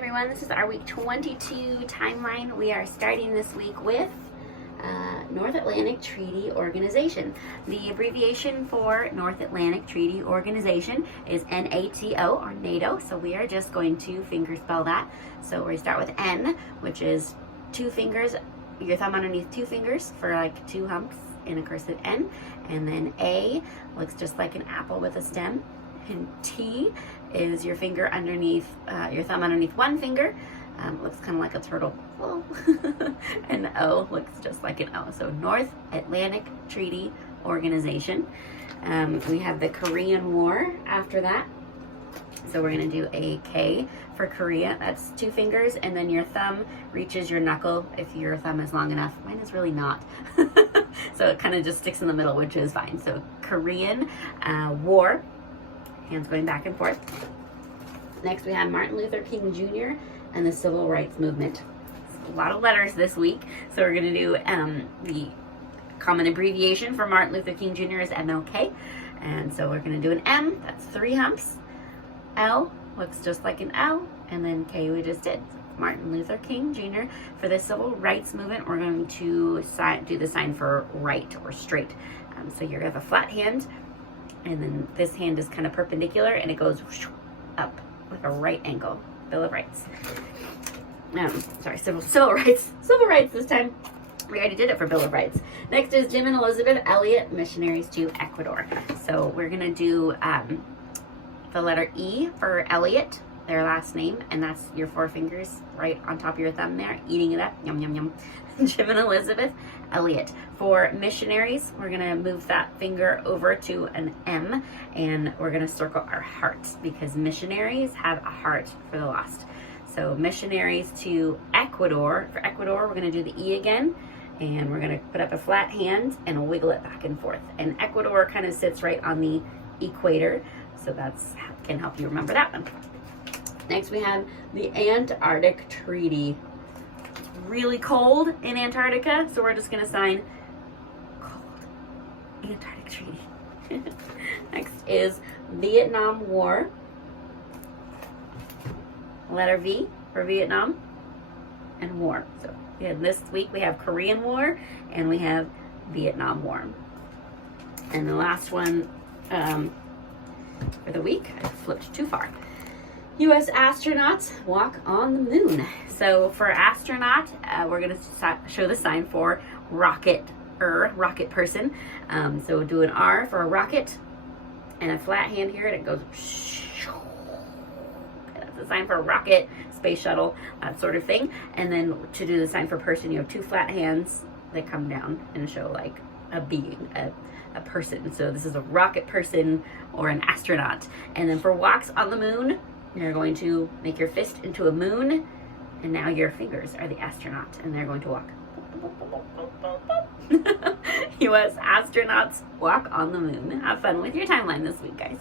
everyone, this is our week 22 timeline. We are starting this week with North Atlantic Treaty Organization. The abbreviation for North Atlantic Treaty Organization is NATO, or NATO, so we are just going to fingerspell that. So we start with N, which is two fingers, your thumb underneath two fingers for like two humps in a cursive N, and then A looks just like an apple with a stem, and T is your finger underneath, your thumb underneath one finger, looks kind of like a turtle, and O looks just like an O. So North Atlantic Treaty Organization. We have the Korean War after that. So we're going to do a K for Korea. That's two fingers, and then your thumb reaches your knuckle if your thumb is long enough. Mine is really not. So it kind of just sticks in the middle, which is fine. So Korean War, hands going back and forth. Next we have Martin Luther King Jr. and the Civil Rights Movement. A lot of letters this week. So we're going to do the common abbreviation for Martin Luther King Jr. is MLK. And so we're going to do an M, that's three humps. L looks just like an L, and then K we just did. Martin Luther King Jr. For the Civil Rights Movement, we're going to do the sign for right or straight. So you're going to have a flat hand, and then this hand is kind of perpendicular, and it goes up with a right angle. Bill of Rights. Civil rights. Civil rights this time. We already did it for Bill of Rights. Next is Jim and Elizabeth Elliot, missionaries to Ecuador. So we're going to do the letter E for Elliot, their last name, and that's your four fingers right on top of your thumb there, eating it up. Yum, yum, yum. Jim and Elizabeth Elliot. For missionaries, we're going to move that finger over to an M, and we're going to circle our hearts because missionaries have a heart for the lost. So missionaries to Ecuador. For Ecuador, we're going to do the E again, and we're going to put up a flat hand and wiggle it back and forth. And Ecuador kind of sits right on the equator, so that's can help you remember that one. Next we have the Antarctic Treaty. Really cold in Antarctica, so we're just going to sign cold Antarctic Treaty. Next is Vietnam War. Letter V for Vietnam and war. So yeah, this week we have Korean War and we have Vietnam War. And the last one for the week, I flipped too far. U.S. astronauts walk on the moon. So for astronaut, we're going to show the sign for rocket person. So we'll do an R for a rocket and a flat hand here, and it goes. That's the sign for a rocket, space shuttle, that sort of thing. And then to do the sign for person, you have two flat hands that come down and show like a being, a person. So this is a rocket person or an astronaut. And then for walks on the moon, you're going to make your fist into a moon, and now your fingers are the astronaut, and they're going to walk. U.S. astronauts walk on the moon. Have fun with your timeline this week, guys.